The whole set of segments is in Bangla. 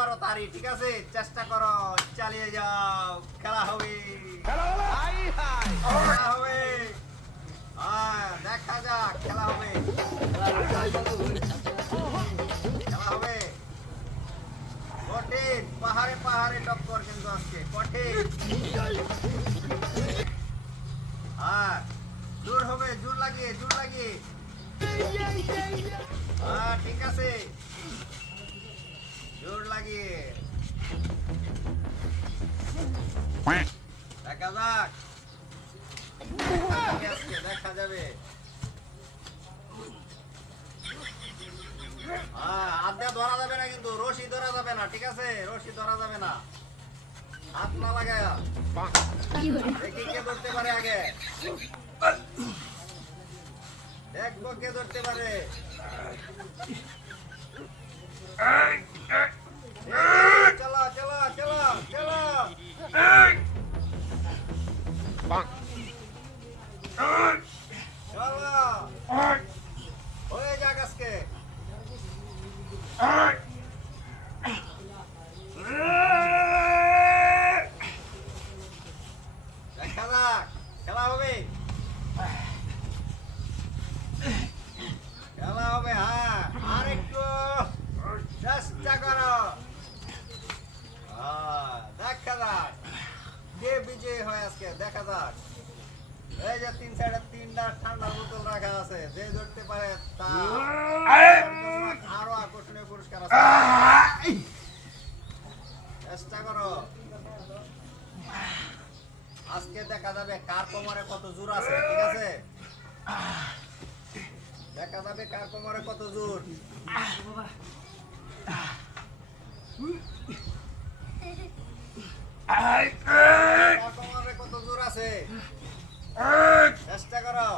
পারো তারই, ঠিক আছে? চেষ্টা করো, চালিয়ে যাও, খেলা হবে, খেলা হবে। দেখা যাক, খেলা হবে, খেলা হবে। কঠিন, পাহাড়ে পাহাড়ে টক্কর কিন্তু আজকে কঠিন। জোর হবে, জোর লাগিয়ে, জোর লাগিয়ে। ঠিক আছে, জোর লাগিয়ে দেখা যাক, দেখা যাবে। হাত দিয়ে ধরা যাবে না, কিন্তু রশি ধরা যাবে না, ঠিক আছে? রশি ধরা যাবে না, হাত না লাগায়। দেখি কে ধরতে পারে আগে, দেখবো কে ধরতে পারে। চলো চলো চলো চলো, চলো, হয়ে যাক আজকে। দেখা যাক, খেলা হবে, খেলা হবে। আর একটু চেষ্টা করো। দেখা যাক কে বিজয়ী হয় আজকে, দেখা যাক। এই যে তিন সাইডে তিনটা ঠান্ডার বোতল রাখা আছে, যে ধরতে পারে আরো আকর্ষণীয় পুরস্কার আছে। চেষ্টা করো, আজকে দেখা যাবে কার কোমরে কত জোর আছে, ঠিক আছে? দেখা যাবে কার কোমরে কত জোর। কার কোমরে কত জোর আছে, চেষ্টা করো।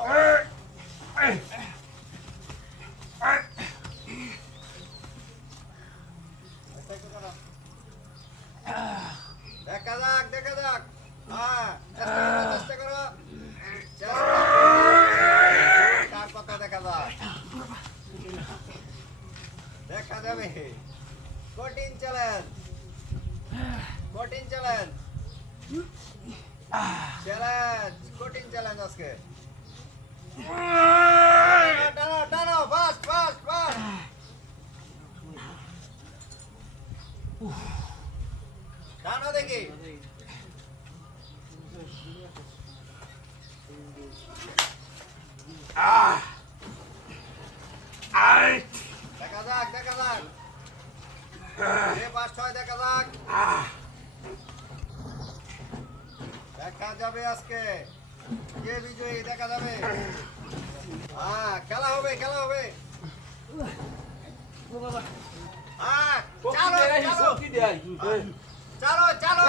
দেখা যাক, দেখা যাক। চেষ্টা করো, চেষ্টা করো। কার কথা দেখা যাক, দেখা যাবে। কঠিন চ্যালেঞ্জ, কঠিন চ্যালেঞ্জ, চ্যালেঞ্জ, কঠিন চ্যালেঞ্জ আজকে। টানো টানো, ফাস্ট ফাস্ট ফাস্ট। টানো দেখি, দেখা যাক, দেখা যাক কে ফাস্ট হয়, দেখা যাক। দেখা যাবে আজকে কে বিজয়ী, দেখা যাবে। খেলা হবে, খেলা হবে। চলো চলো চলো চলো।